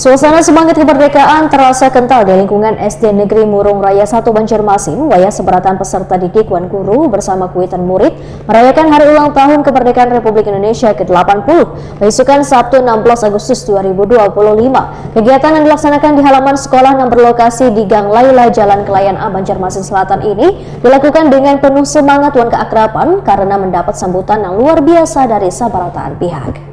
Suasana semangat kemerdekaan terasa kental di lingkungan SD Negeri Murung Raya 1 Banjarmasin. Wayah seberatan peserta didik Wan Guru bersama kuitan murid merayakan hari ulang tahun kemerdekaan Republik Indonesia ke-80 besokan Sabtu 16 Agustus 2025. Kegiatan yang dilaksanakan di halaman sekolah yang berlokasi di Gang Laila Jalan Kelayan A Banjarmasin Selatan ini dilakukan dengan penuh semangat dan keakraban karena mendapat sambutan yang luar biasa dari sabarataan pihak.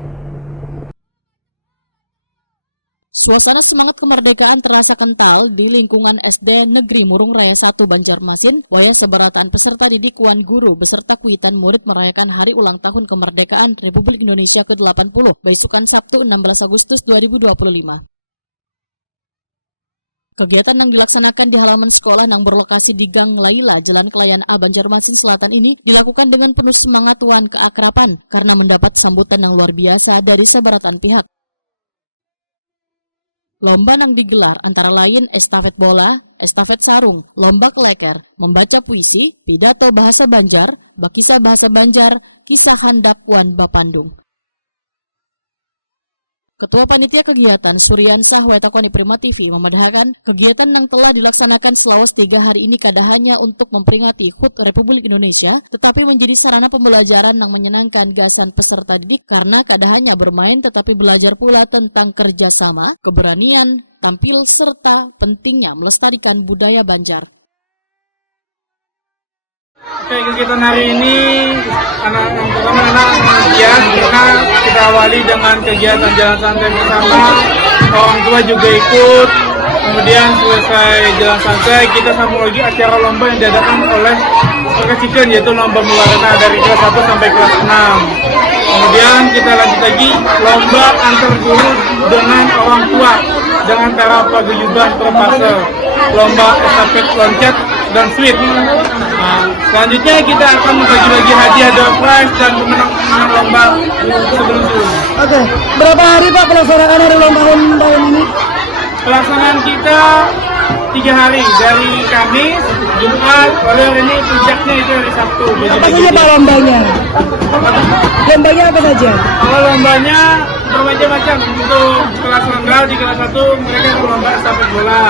Suasana semangat kemerdekaan terasa kental di lingkungan SD Negeri Murung Raya 1 Banjarmasin. Wayah seberatan peserta didik Wan Guru beserta kuitan murid merayakan hari ulang tahun kemerdekaan Republik Indonesia ke-80 besokan Sabtu 16 Agustus 2025. Kegiatan yang dilaksanakan di halaman sekolah yang berlokasi di Gang Laila, Jalan Kelayan A Banjarmasin Selatan ini dilakukan dengan penuh semangat dan keakraban karena mendapat sambutan yang luar biasa dari seberatan pihak. Lomba yang digelar antara lain estafet bola, estafet sarung, lomba keleker, membaca puisi, pidato bahasa Banjar, bakisah bahasa Banjar, kisah handak Wan Bapandung. Ketua Panitia Kegiatan Suryansah Wetakoni Prima TV memedahkan kegiatan yang telah dilaksanakan selama 3 hari ini kada hanya untuk memperingati HUT Republik Indonesia, tetapi menjadi sarana pembelajaran yang menyenangkan gasan peserta didik karena kada hanya bermain tetapi belajar pula tentang kerjasama, keberanian, tampil, serta pentingnya melestarikan budaya Banjar. Oke, kegiatan hari ini anak-anak antusias karena kita awali dengan kegiatan jalan santai bersama, orang tua juga ikut. Kemudian selesai jalan santai kita sambung lagi acara lomba yang diadakan oleh Chicken, yaitu lomba mewarna dari kelas 1 sampai kelas 6. Kemudian kita lanjut lagi lomba antar guru dengan orang tua dengan cara paguyuban per fase, lomba estafet loncat dan sweet. Selanjutnya kita akan membagi-bagi hadiah door prize dan pemenang lomba sebelum-sebelumnya. Oke, berapa hari Pak pelaksanaan hari ulang tahun ini? Pelaksanaan kita 3 hari, dari Kamis, Jumat, lalu hari ini puncaknya itu hari Sabtu. Apa saja Pak lombanya? Lombanya apa saja? Kalau lombanya bermacam-macam. Untuk kelas tunggal di kelas 1 mereka berlomba estafet bola.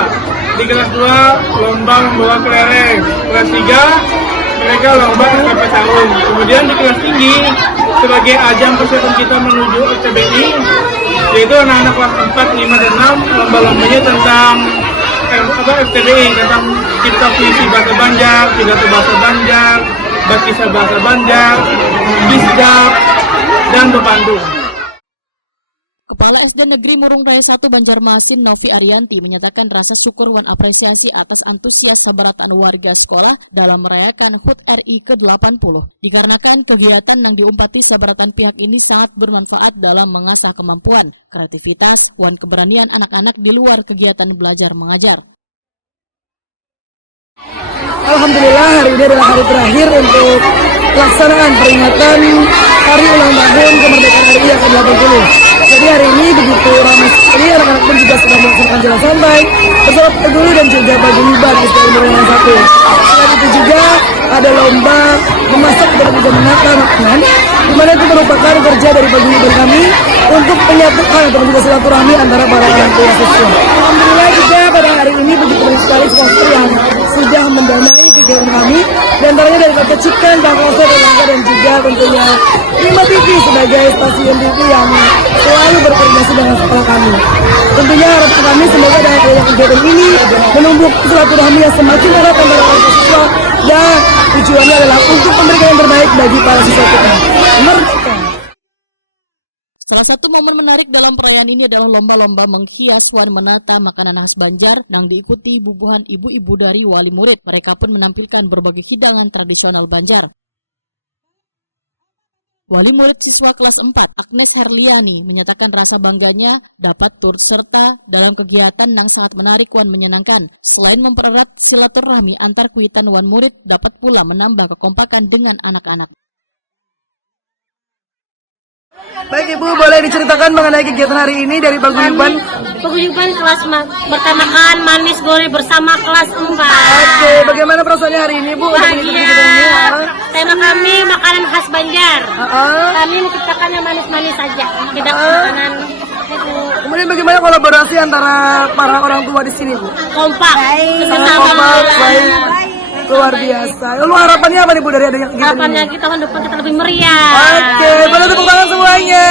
Di kelas 2 lomba membawa kelereng. Kelas 3 mereka lomba estafet sarung. Kemudian di kelas tinggi sebagai ajang persiapan kita menuju FTBI, yaitu anak-anak kelas 4, 5, dan 6 lomba-lombanya tentang FTBI, tentang cipta puisi bahasa Banjar, pidato bahasa Banjar, bakisah bahasa Banjar, bisdap, dan bepandung. Kepala SD Negeri Murung Raya 1 Banjarmasin Novi Arianti menyatakan rasa syukur dan apresiasi atas antusias seberatan warga sekolah dalam merayakan HUT RI ke-80. Dikarenakan kegiatan yang diumpati seberatan pihak ini sangat bermanfaat dalam mengasah kemampuan, kreativitas, dan keberanian anak-anak di luar kegiatan belajar mengajar. Alhamdulillah hari ini adalah hari terakhir untuk pelaksanaan peringatan hari ulang tahun kemerdekaan RI yang ke-80. Jadi hari ini begitu ramai sekali, anak-anak pun juga sedang melaksanakan jalan santai bersama guru dan juga paguyuban SD Murung Raya 1. Selain itu juga ada lomba memasak dan juga menata makanan, di mana itu merupakan kerja dari paguyuban kami untuk penyatuan atau juga silaturahmi antara para orang tua siswa. Alhamdulillah juga pada hari ini begitu banyak sekali sponsor yang sudah mendanai kegiatan kami, dan antaranya dari Kota Chicken, Bangkose, dan juga tentunya Prima TV sebagai stasiun TV yang selalu berkoordinasi dengan sekolah kami. Tentunya harapan kami semoga dengan kegiatan ini menumbuh silaturahmi yang semakin erat antara para siswa, dan tujuannya adalah untuk memberikan yang terbaik bagi para siswa kita. Merdeka! Salah satu momen menarik dalam perayaan ini adalah lomba-lomba menghias dan menata makanan khas Banjar yang diikuti bubuhan ibu-ibu dari wali murid. Mereka pun menampilkan berbagai hidangan tradisional Banjar. Wali murid siswa kelas 4, Agnes Herliani, menyatakan rasa bangganya dapat turut serta dalam kegiatan yang sangat menarik dan menyenangkan. Selain mempererat silaturahmi antar kuitan wan murid, dapat pula menambah kekompakan dengan anak-anak. Baik Ibu, boleh diceritakan mengenai kegiatan hari ini dari paguyuban? Paguyuban kelas bertemakan manis goreng bersama kelas 4. Oke, bagaimana perasaannya hari ini Bu? Bahagia. Tema kami makanan khas Banjar. Kami menciptakan yang manis-manis saja, tidak makanan Kemudian bagaimana kolaborasi antara para orang tua di sini, Bu? Kompak. Sangat kompak, baik, luar biasa. Lalu harapannya apa nih, Bu, dari adanya kegiatan Harapannya ini? kita tahun depan kita lebih meriah. Oke, boleh tepuk tangan semuanya.